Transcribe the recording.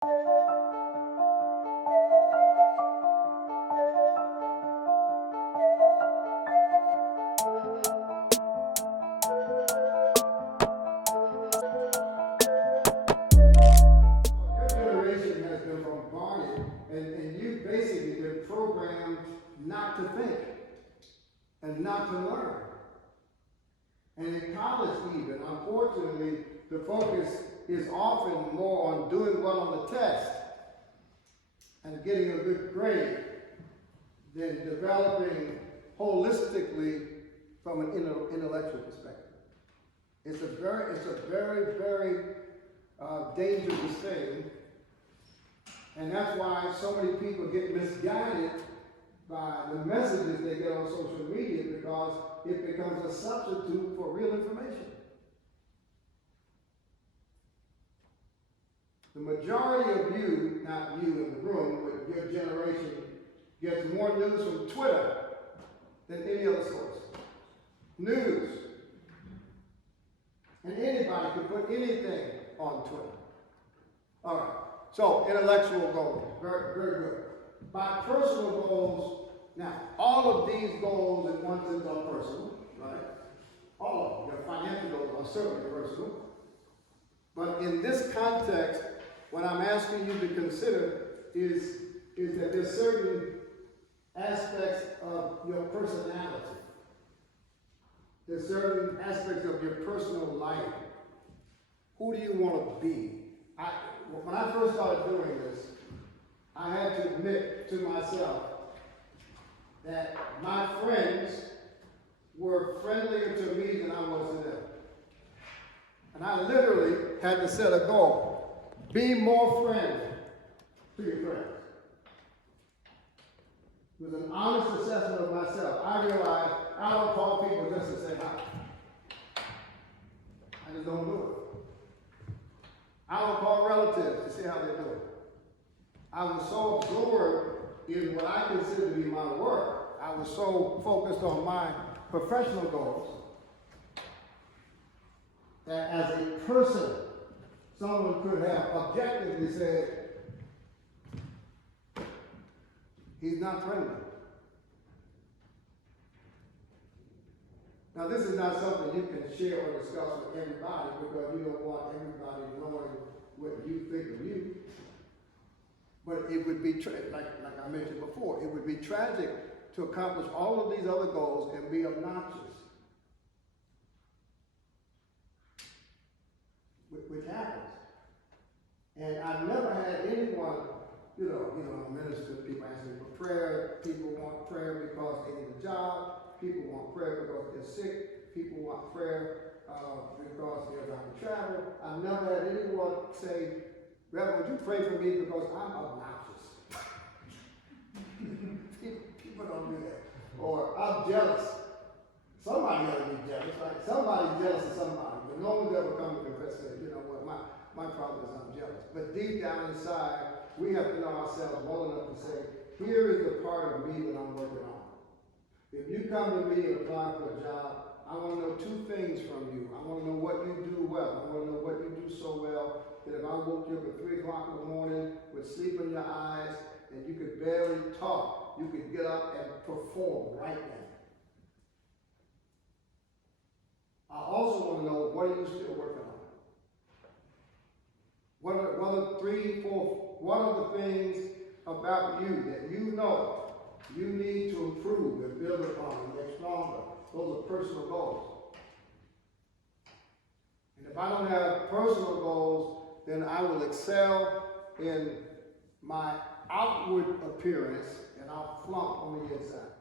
Generation has been bombarded, and you've basically been programmed not to think and not to learn. And in college even, unfortunately, the focus is often more on doing well on the test and getting a good grade than developing holistically from an intellectual perspective. It's a very, very dangerous thing. And that's why so many people get misguided by the messages they get on social media, because it becomes a substitute for real information. The majority of you, not you in the room, but your generation, gets more news from Twitter than any other source. News. And anybody can put anything on Twitter. All right. So, intellectual goals, very, very good. My personal goals, now, all of these goals in one sense are personal, right? All of them. Your financial goals are certainly personal. But in this context, what I'm asking you to consider is that there's certain aspects of your personality. There's certain aspects of your personal life. Who do you want to be? When I first started doing this, I had to admit to myself that my friends were friendlier to me than I was to them. And I literally had to set a goal. Be more friendly to your friends. It was an honest assessment of myself. I realized I don't call people just to say hi. I just don't do it. I would call relatives to see how they're doing. I was so absorbed in what I consider to be my work. I was so focused on my professional goals that as a person, someone could have objectively said, he's not friendly. Now, this is not something you can share or discuss with everybody, because you don't want everybody knowing what you think of you. But it would be, like I mentioned before, it would be tragic to accomplish all of these other goals and be obnoxious, which happens. And I've never had anyone, minister, people ask me for prayer. People want prayer because they need a job. People want prayer because they're sick. People want prayer because they're about to travel. I've never had anyone say, Reverend, would you pray for me because I'm obnoxious? People don't do that. Or I'm jealous. Somebody ought to be jealous, right? Somebody's jealous of somebody, but no one's ever come to confess that, you know what, my problem is I'm jealous. But deep down inside, we have to know ourselves well enough to say, here is the part of me that I'm working on. If you come to me and apply for a job, I want to know two things from you. I want to know what you do well. I want to know what you do so well that if I woke you up at 3 o'clock in the morning with sleep in your eyes and you could barely talk, you could get up and perform right then. I also want to know, what are you still working on? What are the things about you that you know you need to improve and build upon and get stronger? Those are personal goals. And if I don't have personal goals, then I will excel in my outward appearance and I'll flunk on the inside.